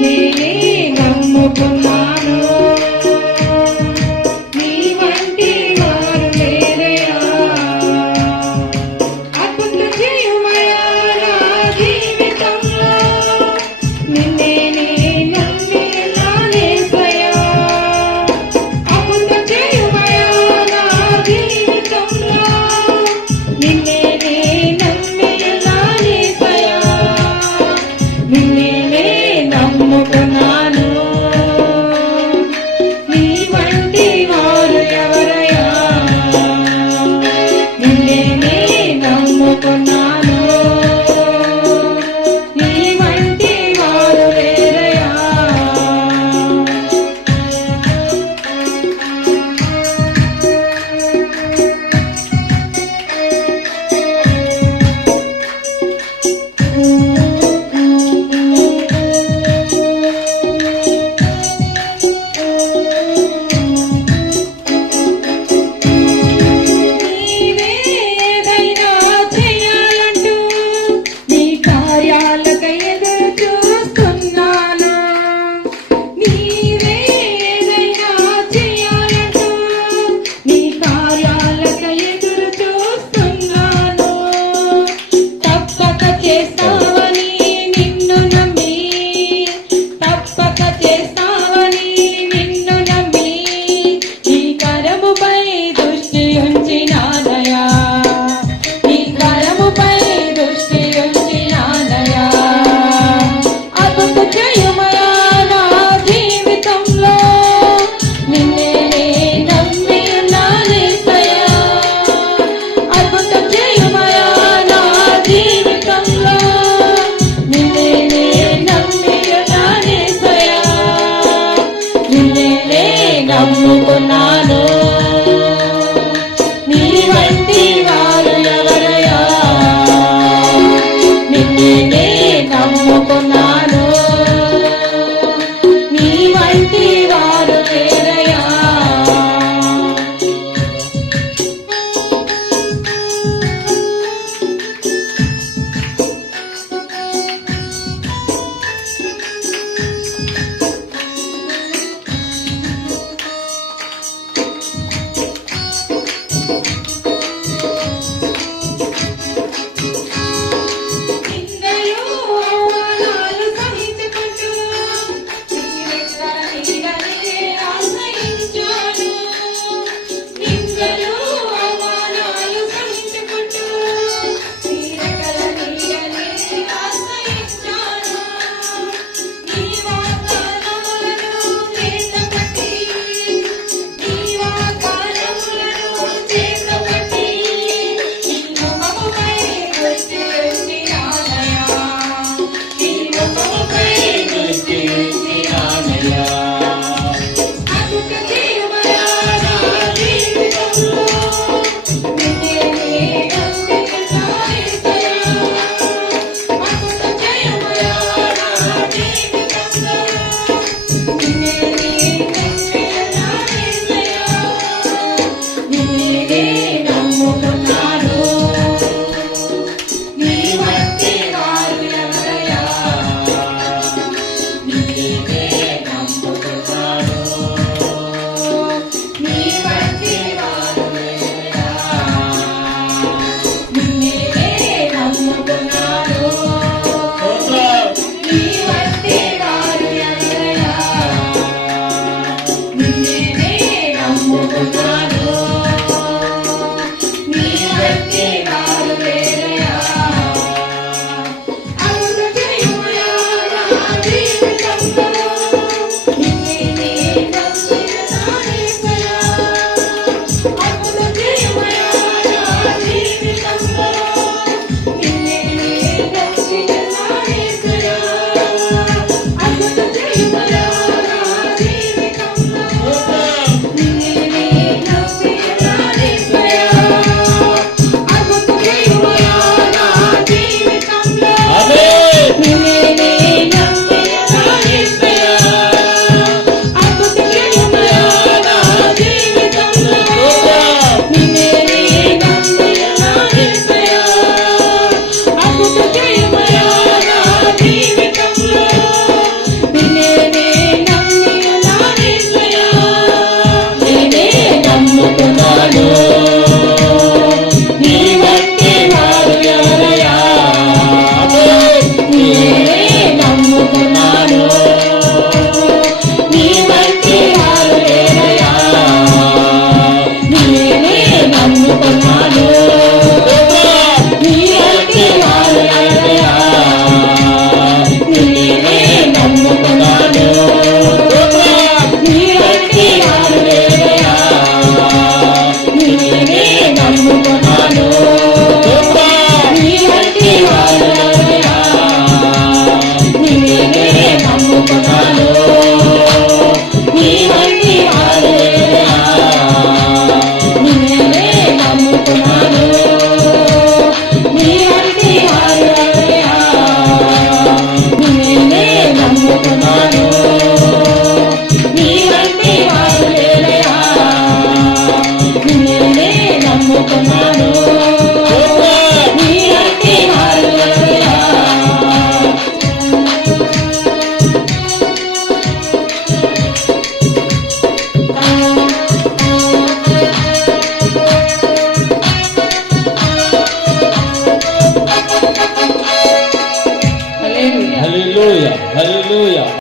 me, me.